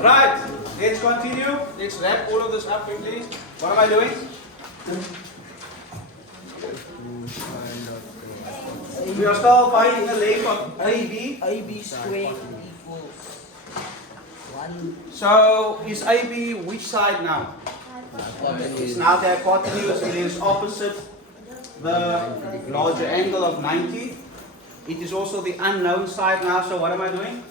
Right, let's continue. Let's wrap all of this up quickly. What am I doing? We are still finding the length of AB. AB squared equals 1. So is AB which side now? It's now the hypotenuse. It is opposite the larger angle of 90. It is also the unknown side now. So what am I doing?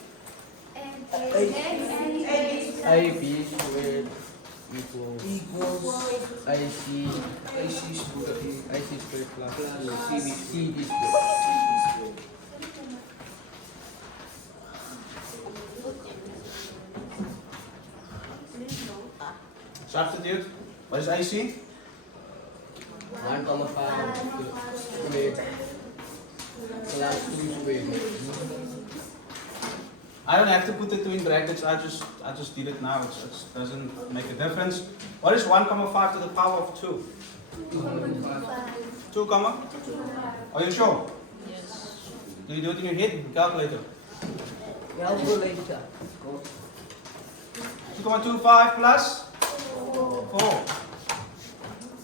AB squared equals AC squared plus CD squared. Substitute. What is AC? 1,5 squared plus 2 squared. I don't have to put the 2 in brackets. I just did it now. It doesn't make a difference. What is 1,5 to the power of 2? 2, comma? Are you sure? Yes. Do you do it in your head? Calculator. Calculator. 2,25 plus 4.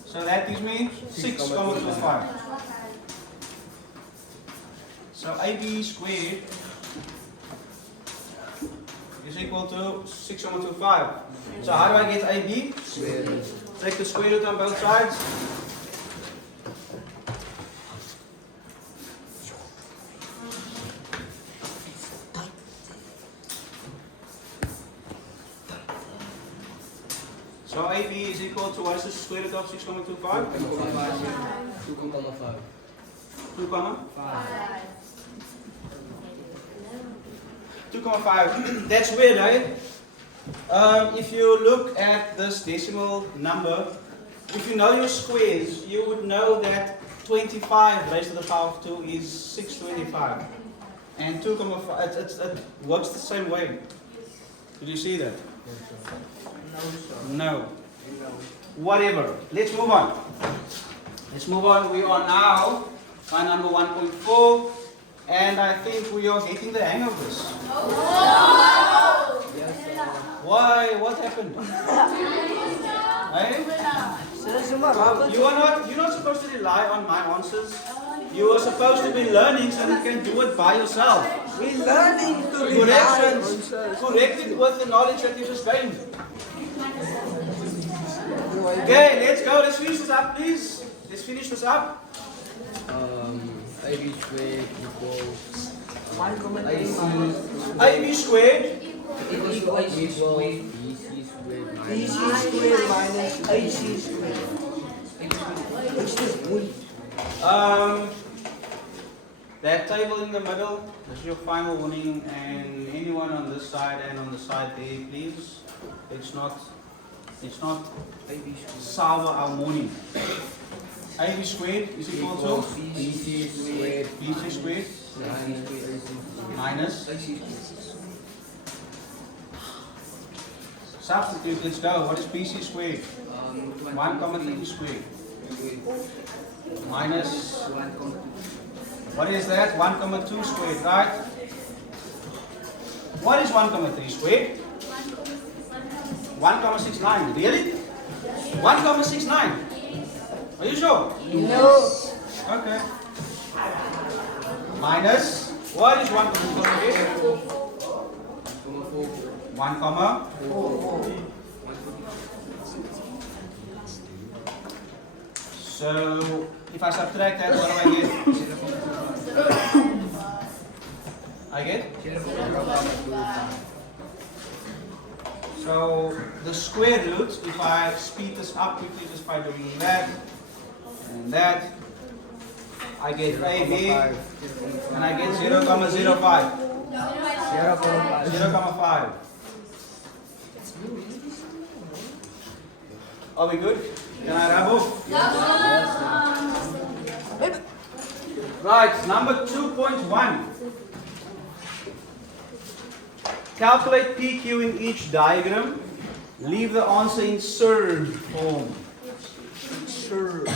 So that gives me 6,25. So AB squared is equal to 6,25. So how do I get AB? Take the square root on both sides. So AB is equal to, what is the square root of 6,25? 2,5. 2, comma? 2,5. That's weird, right? If you look at this decimal number, if you know your squares, you would know that 25 raised to the power of 2 is 625. And 2,5, it works the same way. Did you see that? No. Whatever. Let's move on. Let's move on. We are now on number 1.4. And I think we are getting the hang of this. Why? What happened? Hey? You're not supposed to rely on my answers. You are supposed to be learning so you can do it by yourself. We're learning to rely. Correct it with the knowledge that you just gained. Okay, let's go. Let's finish this up, please. Let's finish this up. AB squared equals AB squared equals BC squared BC minus squared minus AC squared. That table in the middle is your final warning, and anyone on this side and on the side there, please. It's not sour our morning. AB squared is equal to BC squared BC squared minus substitute. Let's go. What is BC squared? 1,3 squared minus what is that? 1,2 squared, right? What is 1,3 squared? 1,69. Really? 1,69. Are you sure? No. Okay. Minus what is 1,4 squared? 1, comma. So if I subtract that, what do I get? I get? So the square root, if I speed this up quickly just by doing that and that, I get AB and I get 0,05. 0,5. Are we good? Can I wrap up? Right, number 2.1. Calculate PQ in each diagram. Leave the answer in SURD form. SURD.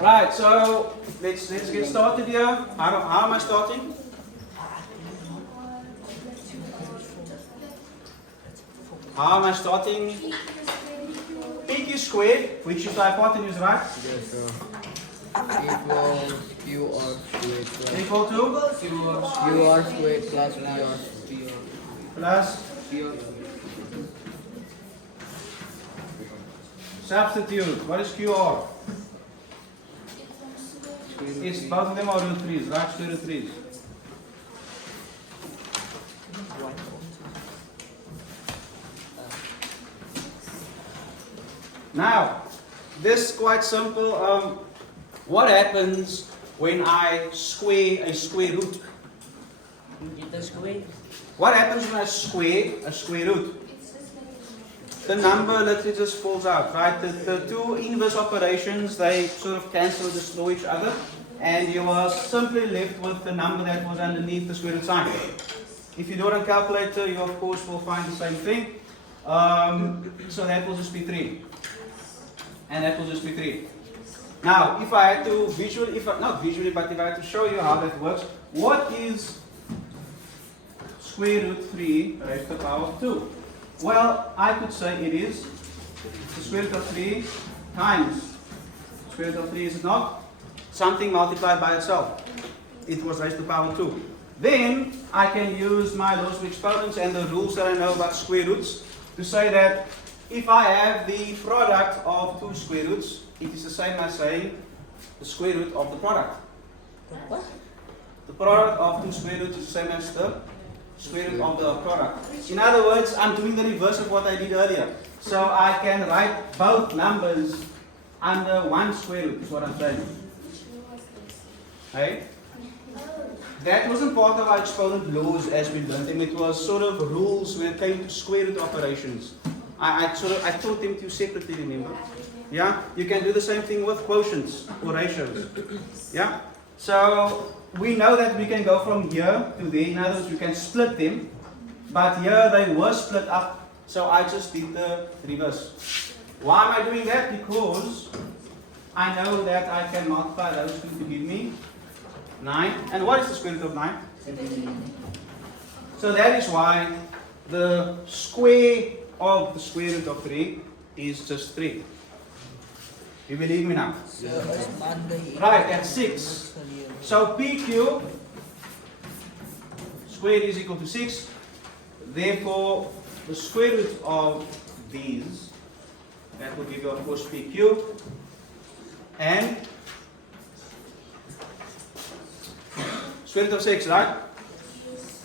Right, so let's get started here. How am I starting? How am I starting? PQ squared, which is the hypotenuse, right? Yes, sir. Equals QR squared plus Equal to QR squared plus PR. plus substitute. What is QR? It's both of them are root 3's, right? Square root 3's. Now, this is quite simple. What happens when I square a square root? Get the square. What happens when I square a square root? The number literally just falls out, right? The two inverse operations, they sort of cancel, destroy each other, and you are simply left with the number that was underneath the square root sign. If you do it on calculator, you of course will find the same thing. So that will just be 3. And that will just be 3. Now, if I had to visually, not visually, but if I had to show you how that works, what is square root 3 raised to the power of 2? Well, I could say it is the square root of 3 times square root of 3, is it not? Something multiplied by itself. It was raised to the power of 2. Then I can use my laws of exponents and the rules that I know about square roots to say that if I have the product of two square roots, it is the same as saying the square root of the product. What? The product of two square roots is the same as the square root of the product. In other words, I'm doing the reverse of what I did earlier. So I can write both numbers under one square root, is what I'm saying. Right? That wasn't part of our exponent laws as we learned them. It was sort of rules when it came to square root operations. I taught them to you separately, remember? Yeah? You can do the same thing with quotients or ratios. Yeah? So we know that we can go from here to there. In other words, we can split them. But here they were split up. So I just did the reverse. Why am I doing that? Because I know that I can multiply those two to give me 9. And what is the square root of 9? So that is why the square of the square root of 3 is just 3. You believe me now? So it's Monday. Right, at 6. So PQ squared is equal to 6. Therefore, the square root of these, that will give you of course PQ. And square root of 6, right?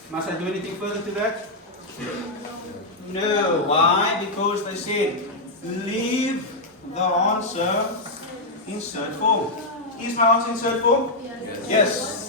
Must I do anything further to that? No. Why? Because they said leave the answer insert form. Is my answer insert form? Yes.